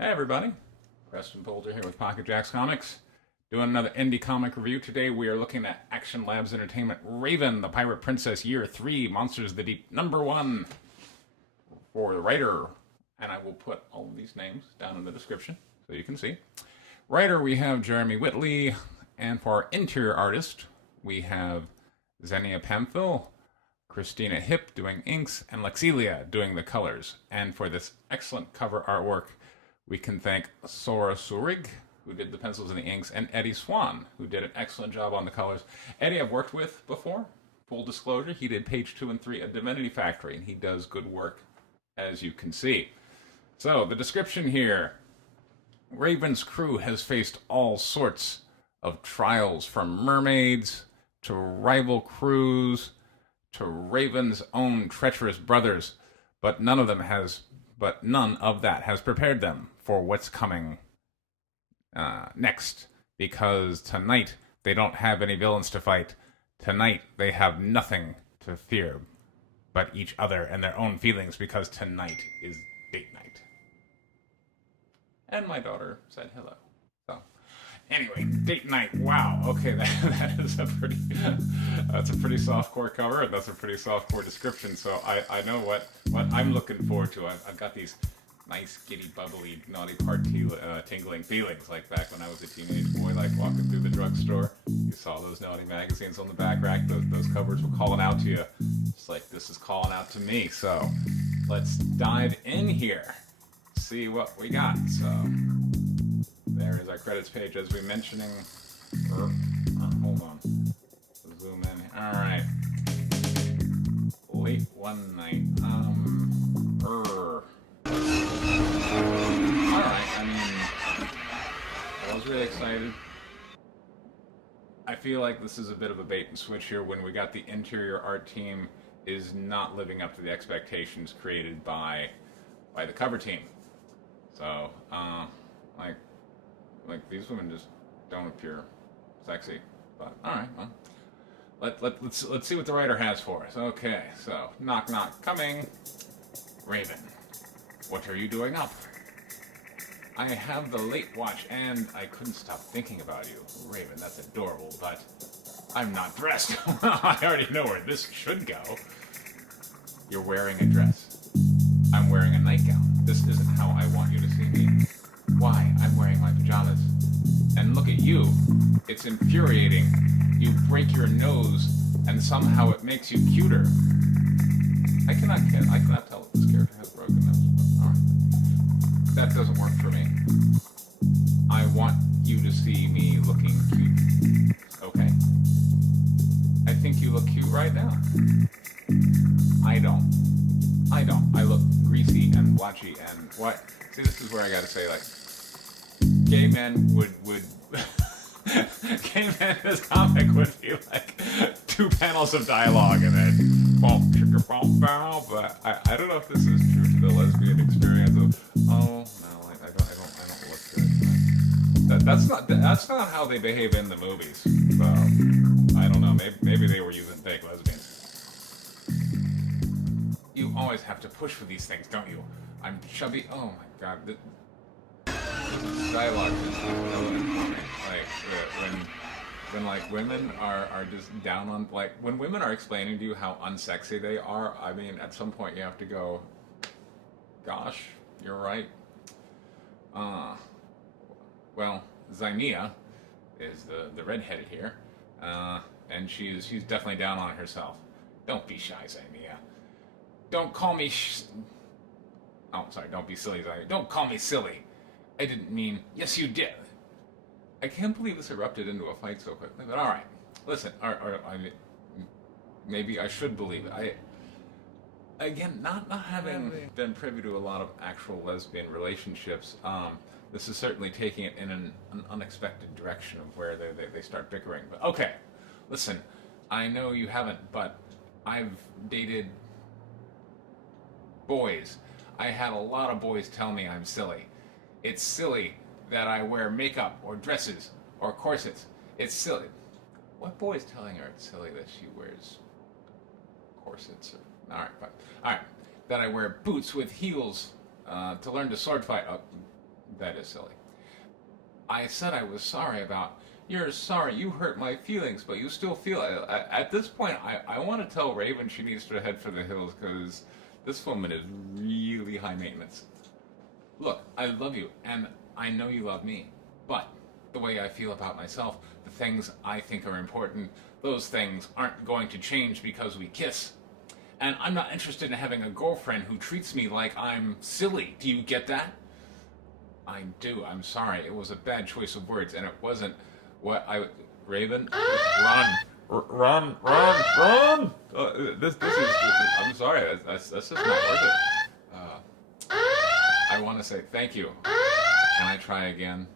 Hey everybody, Preston Bolger here with Pocket Jacks Comics, doing another indie comic review. Today we are looking at Action Labs Entertainment Raven, the Pirate Princess Year 3, Monsters of the Deep, #1 for the writer. And I will put all of these names down in the description so you can see. Writer, we have Jeremy Whiteley, and for our interior artist, we have Xenia Pamfil, Christina Hipp doing inks, and Lexilio doing the colors. And for this excellent cover artwork, we can thank Sorah, who did the pencils and the inks, and Eddy Swan, who did an excellent job on the colors. Eddy I've worked with before. Full disclosure, he did page 2 and 3 at Divinity Factory, and he does good work, as you can see. So, the description here. Raven's crew has faced all sorts of trials, from mermaids to rival crews to Raven's own treacherous brothers, but none of that has prepared them for what's coming next. Because tonight they don't have any villains to fight. Tonight they have nothing to fear but each other and their own feelings, because tonight is date night. And my daughter said hello. So, anyway, date night. Wow. Okay, that is that's a pretty softcore cover, and that's a pretty softcore description. So I know what I'm looking forward to. I've got these nice, giddy, bubbly, naughty party tingling feelings, like back when I was a teenage boy, like walking through the drugstore. You saw those naughty magazines on the back rack. Those covers were calling out to you. It's like, this is calling out to me. So let's dive in here. See what we got. So there is our credits page, as we mentioning. Hold on. Zoom in. All right. Late one night. All right. I mean, I was really excited. I feel like this is a bit of a bait and switch here, when we got the interior art team is not living up to the expectations created by the cover team. So, like these women just don't appear sexy. But all right, well, let's see what the writer has for us. Okay, so knock knock, coming. Raven, what are you doing up? I have the late watch, and I couldn't stop thinking about you. Raven, that's adorable, but I'm not dressed. I already know where this should go. You're wearing a dress. I'm wearing a nightgown. This isn't how I want you to see me. Why? I'm wearing my pajamas. And look at you. It's infuriating. You break your nose, and somehow it makes you cuter. I cannot tell if this character has a broken nose. Alright. That doesn't work for me. I want you to see me looking cute. Okay. I think you look cute right now. I don't. I look greasy and blotchy and what? See, this is where I gotta say, like, gay men would gay men in this comic would be like 2 panels of dialogue and then bump, chicka, bump, bow. But I don't know if this is true to the lesbian experience of, oh no, I don't look good. That's not how they behave in the movies. So I don't know. Maybe they were using fake lesbians. You always have to push for these things, don't you? I'm chubby. Oh my god. The dialogue is killing it for me. Like, when like women are just down on, like, when women are explaining to you how unsexy they are, I mean, at some point you have to go, gosh, you're right. Well, Xenia is the redheaded here, and she's definitely down on herself. Don't be shy, Xenia. Don't call me don't be silly, Xenia. Don't call me silly. I didn't mean... Yes, you did. I can't believe this erupted into a fight so quickly, but alright. Listen, maybe I should believe it. Again, not having been privy to a lot of actual lesbian relationships, this is certainly taking it in an unexpected direction of where they start bickering. But okay, listen, I know you haven't, but I've dated boys. I had a lot of boys tell me I'm silly. It's silly that I wear makeup or dresses or corsets. It's silly. What boy is telling her it's silly that she wears corsets? Alright, fine. Alright. That I wear boots with heels to learn to sword fight. That is silly. I said I was sorry about. You're sorry, you hurt my feelings, but you still feel it. At this point, I want to tell Raven she needs to head for the hills because this woman is really high maintenance. Look, I love you, and I know you love me, but the way I feel about myself, the things I think are important, those things aren't going to change because we kiss. And I'm not interested in having a girlfriend who treats me like I'm silly. Do you get that? I do. I'm sorry. It was a bad choice of words, and it wasn't what I... Raven? Run! This is... I'm sorry. That's just not worth it. I want to say thank you. Can I try again?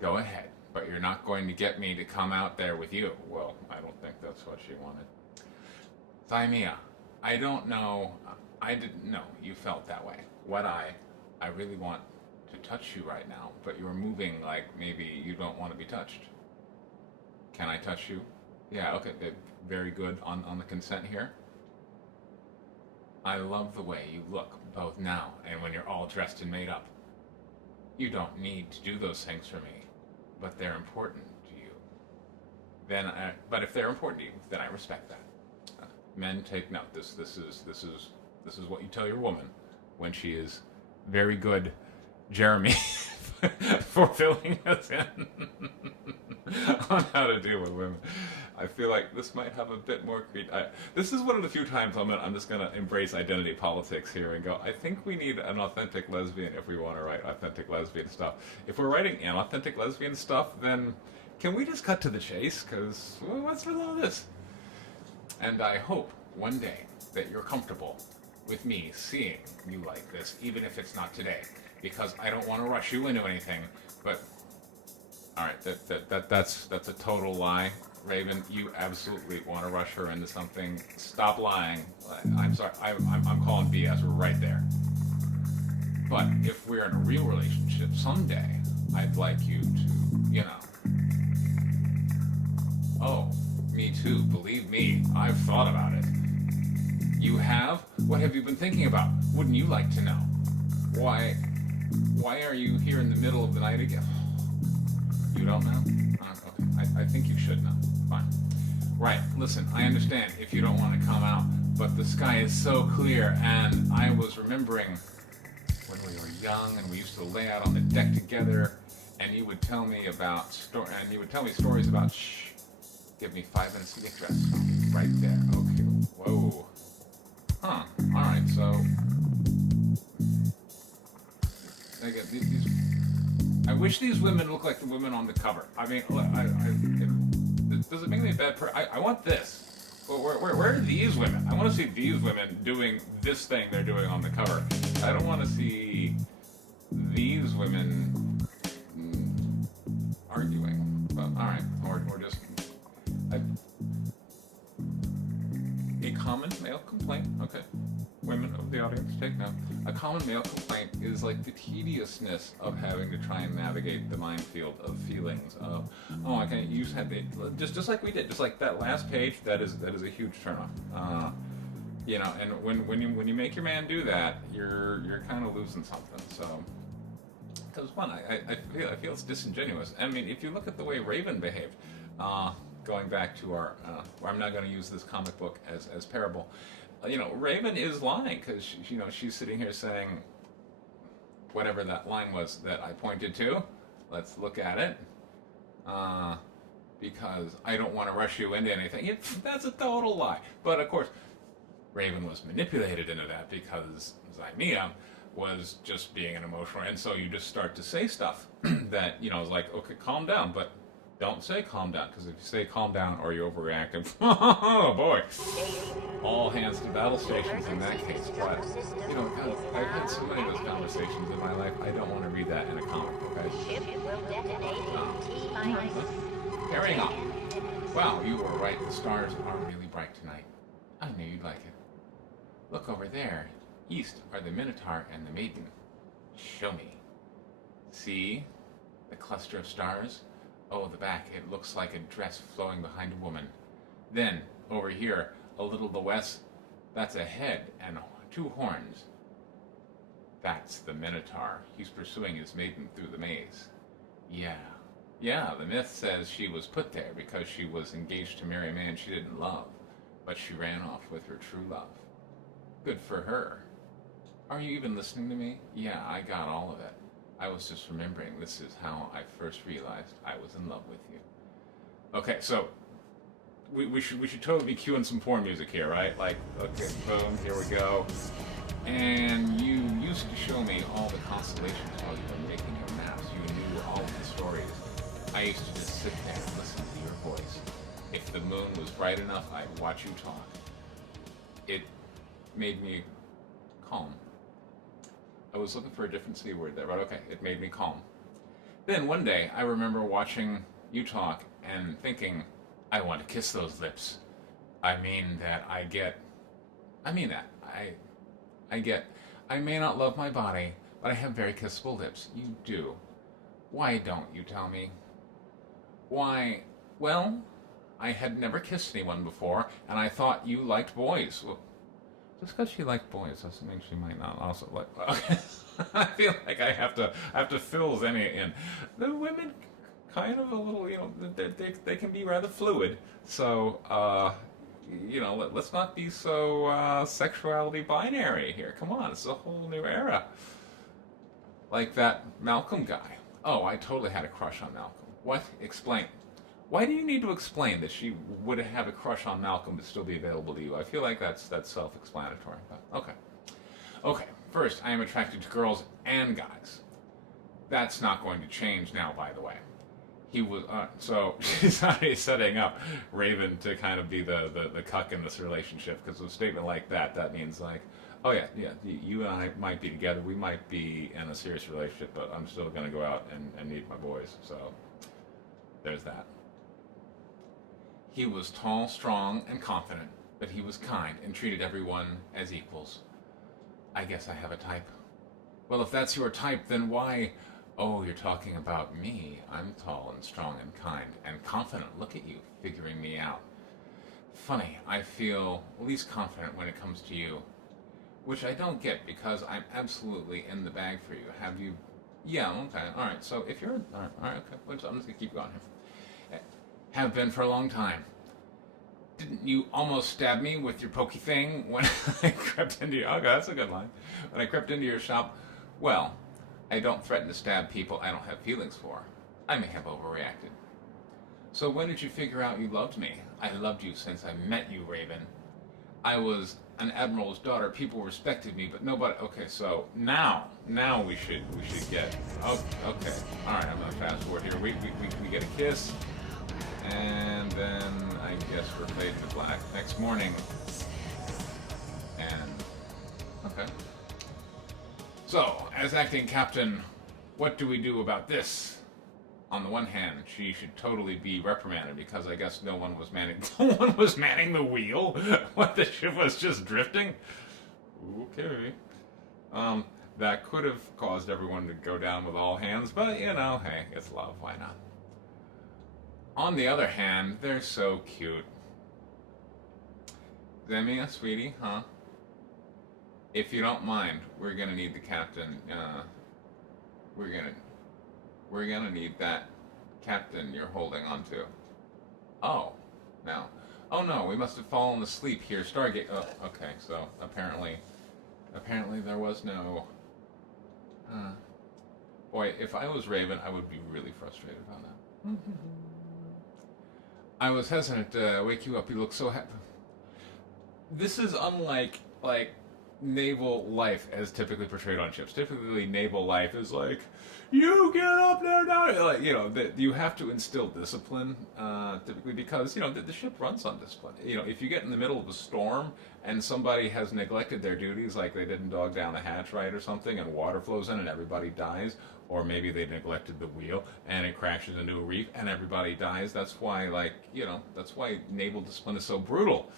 Go ahead. But you're not going to get me to come out there with you. Well, I don't think that's what she wanted. Xenia, I don't know. I didn't know you felt that way. I really want to touch you right now, but you're moving like maybe you don't want to be touched. Can I touch you? Yeah, okay, very good on the consent here. I love the way you look, both now and when you're all dressed and made up. You don't need to do those things for me, but they're important to you. But if they're important to you, then I respect that. Men, take note. This is what you tell your woman when she is very good, Jeremy, for filling us in on how to deal with women. I feel like this might have a bit more this is one of the few times I'm just going to embrace identity politics here and go, I think we need an authentic lesbian if we want to write authentic lesbian stuff. If we're writing inauthentic lesbian stuff, then can we just cut to the chase? Because what's with all this? And I hope one day that you're comfortable with me seeing you like this, even if it's not today, because I don't want to rush you into anything. But all right, that's a total lie. Raven, you absolutely want to rush her into something. Stop lying. I'm sorry. I'm calling BS. We're right there. But if we're in a real relationship someday, I'd like you to, Oh, me too. Believe me, I've thought about it. You have? What have you been thinking about? Wouldn't you like to know? Why are you here in the middle of the night again? You don't know? Okay. I think you should know. Fine. Right, listen, I understand if you don't want to come out, but the sky is so clear, and I was remembering when we were young and we used to lay out on the deck together, and you would tell me about stories about give me 5 minutes to get dressed. Right there. Okay. Whoa. Huh. All right. So, I wish these women looked like the women on the cover. I mean, does it make me a bad person? I want this. Where are these women? I want to see these women doing this thing they're doing on the cover. I don't want to see these women arguing. But, all right. Or just... A common male complaint, okay, women of the audience, take note. A common male complaint is like the tediousness of having to try and navigate the minefield of feelings of, oh, I can't use just like we did, just like that last page. That is a huge turnoff. And when you make your man do that, you're kind of losing something. So, because one, I feel it's disingenuous. I mean, if you look at the way Raven behaved. Going back to our, I'm not going to use this comic book as parable. Raven is lying because she's sitting here saying whatever that line was that I pointed to. Let's look at it. Because I don't want to rush you into anything. That's a total lie. But of course, Raven was manipulated into that because Xenia was just being an emotional, and so you just start to say stuff that is like, okay, calm down, but. Don't say calm down, because if you say calm down or you overreact, oh boy, all hands to battle stations in that case. But, God, I've had so many of those conversations in my life, I don't want to read that in a comic book. Carrying on. Wow, you were right, the stars are really bright tonight. I knew you'd like it. Look over there. East are the Minotaur and the Maiden. Show me. See? The cluster of stars? Oh, the back, it looks like a dress flowing behind a woman. Then, over here, a little to the west, that's a head and 2 horns. That's the Minotaur. He's pursuing his maiden through the maze. Yeah. Yeah, the myth says she was put there because she was engaged to marry a man she didn't love, but she ran off with her true love. Good for her. Are you even listening to me? Yeah, I got all of it. I was just remembering this is how I first realized I was in love with you. Okay, so we should totally be cueing some porn music here, right? Like, okay, boom, here we go. And you used to show me all the constellations while you were making your maps. You knew all of the stories. I used to just sit there and listen to your voice. If the moon was bright enough, I'd watch you talk. It made me calm. I was looking for a different C word there, but okay, it made me calm. Then one day, I remember watching you talk and thinking, I want to kiss those lips. I mean that. I may not love my body, but I have very kissable lips. You do. Why don't you tell me? Why? Well, I had never kissed anyone before, and I thought you liked boys. Well, just because she liked boys doesn't mean she might not also like. I feel like I have to fill Xenia in. The women, kind of a little, they can be rather fluid. So, let's not be so sexuality binary here. Come on, it's a whole new era. Like that Malcolm guy. Oh, I totally had a crush on Malcolm. What? Explain. Why do you need to explain that she would have a crush on Malcolm but still be available to you? I feel like that's self-explanatory. But okay. First, I am attracted to girls and guys. That's not going to change now, by the way. He was so she's already setting up Raven to kind of be the cuck in this relationship, because with a statement like that means like, oh yeah, you and I might be together, we might be in a serious relationship, but I'm still going to go out and meet my boys. So there's that. He was tall, strong, and confident, but he was kind and treated everyone as equals. I guess I have a type. Well, if that's your type, then why? Oh, you're talking about me. I'm tall and strong and kind and confident. Look at you, figuring me out. Funny, I feel least confident when it comes to you. Which I don't get, because I'm absolutely in the bag for you. Have you... Yeah, okay, alright, so if you're... Alright, okay, I'm just going to keep going here. Have been for a long time. Didn't you almost stab me with your pokey thing when I crept into your... Okay, that's a good line. When I crept into your shop, well... I don't threaten to stab people I don't have feelings for. I may have overreacted. So when did you figure out you loved me? I loved you since I met you, Raven. I was an admiral's daughter. People respected me, but nobody... Okay, so now we should get... Oh, okay. All right, I'm going to fast forward here. We get a kiss, and then I guess we're fading to black. Next morning, and... Okay. So, as acting captain, what do we do about this? On the one hand, she should totally be reprimanded, because I guess no one was manning the wheel. What, the ship was just drifting? Okay. That could have caused everyone to go down with all hands, but hey, it's love, why not? On the other hand, they're so cute. Xenia, sweetie, huh? If you don't mind, we're gonna need the captain. We're gonna need that captain you're holding onto. Oh, no. Oh no, we must have fallen asleep here. Stargate. Oh, okay. So apparently there was no. Boy, if I was Raven, I would be really frustrated about that. I was hesitant to wake you up. You look so happy. This is unlike naval life as typically portrayed on ships. Typically, naval life is like, you get up there now. You have to instill discipline, typically, because the ship runs on discipline. If you get in the middle of a storm and somebody has neglected their duties, like they didn't dog down a hatch right or something, and water flows in and everybody dies, or maybe they neglected the wheel and it crashes into a reef and everybody dies. That's why, that's why naval discipline is so brutal.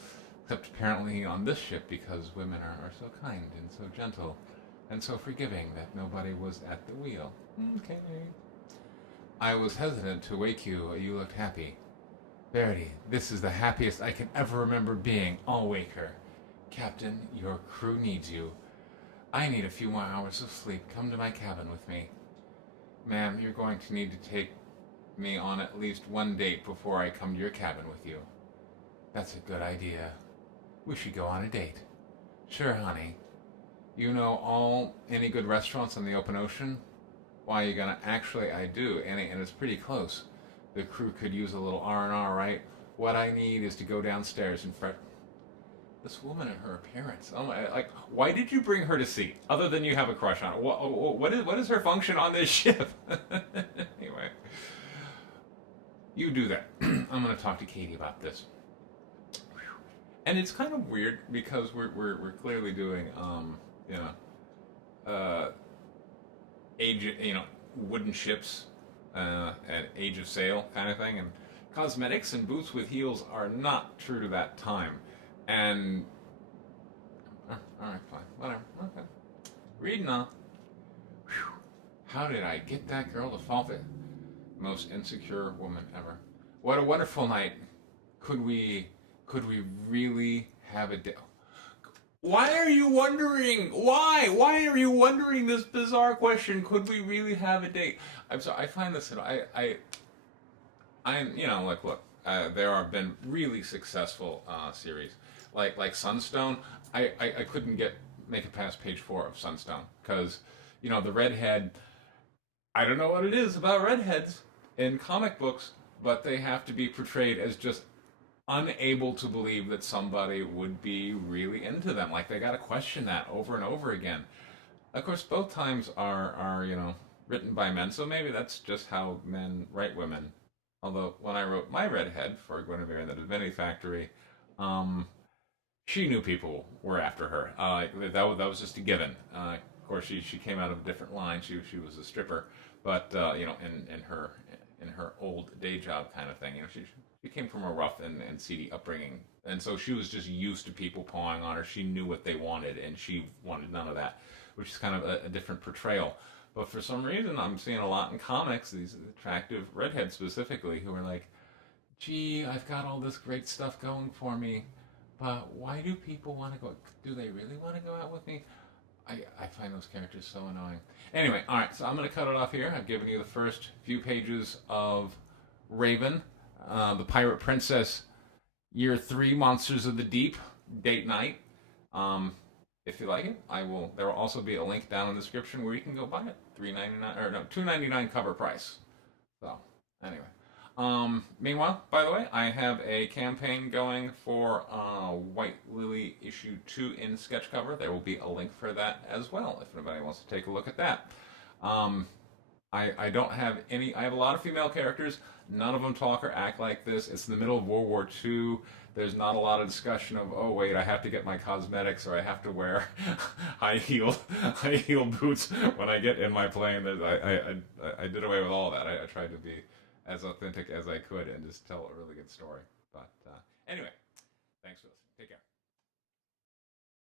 Except apparently on this ship, because women are so kind and so gentle and so forgiving that nobody was at the wheel. Okay. I was hesitant to wake you. You looked happy. Verity, this is the happiest I can ever remember being. I'll wake her. Captain, your crew needs you. I need a few more hours of sleep. Come to my cabin with me. Ma'am, you're going to need to take me on at least one date before I come to your cabin with you. That's a good idea. We should go on a date. Sure, honey. You know any good restaurants on the open ocean? Why, you gonna... Actually, I do, and it's pretty close. The crew could use a little R&R, right? What I need is to go downstairs and fret... This woman and her appearance. Oh my, like, why did you bring her to sea? Other than you have a crush on her. What is her function on this ship? Anyway. You do that. I'm going to talk to Katie about this. And it's kind of weird because we're clearly doing, wooden ships, at Age of Sail kind of thing. And cosmetics and boots with heels are not true to that time. And alright, fine, whatever, okay. Reading on. Whew. How did I get that girl to fall for it? Most insecure woman ever. What a wonderful night. Could we really have a day? Why are you wondering? Why are you wondering this bizarre question? Could we really have a date? I'm sorry. I find this. I'm look. There have been really successful series like Sunstone. I couldn't make it past page 4 of Sunstone because the redhead. I don't know what it is about redheads in comic books, but they have to be portrayed as just unable to believe that somebody would be really into them. Like they got to question that over and over again. Of course, both times are written by men, so maybe that's just how men write women. Although when I wrote my redhead for Guinevere in the Divinity Factory, she knew people were after her. That was just a given. Of course, she came out of a different line. She was a stripper, but in her old day job kind of thing, she came from a rough and seedy upbringing, and so she was just used to people pawing on her. She knew what they wanted, and she wanted none of that, which is kind of a different portrayal. But for some reason, I'm seeing a lot in comics, these attractive redheads specifically, who are like, gee, I've got all this great stuff going for me, but why do people want to go? Do they really want to go out with me? I find those characters so annoying. Anyway, alright, so I'm going to cut it off here. I've given you the first few pages of Raven, the Pirate Princess, Year 3, Monsters of the Deep, Date Night. If you like it, there will also be a link down in the description where you can go buy it. $2.99 cover price. So, anyway. Meanwhile, by the way, I have a campaign going for Whiteley issue 2 in sketch cover. There will be a link for that as well if anybody wants to take a look at that. I don't have any. I have a lot of female characters. None of them talk or act like this. It's in the middle of World War II. There's not a lot of discussion of, oh wait, I have to get my cosmetics or I have to wear high heel boots when I get in my plane. I did away with all that. I tried to be as authentic as I could and just tell a really good story. But anyway, thanks for listening. Take care.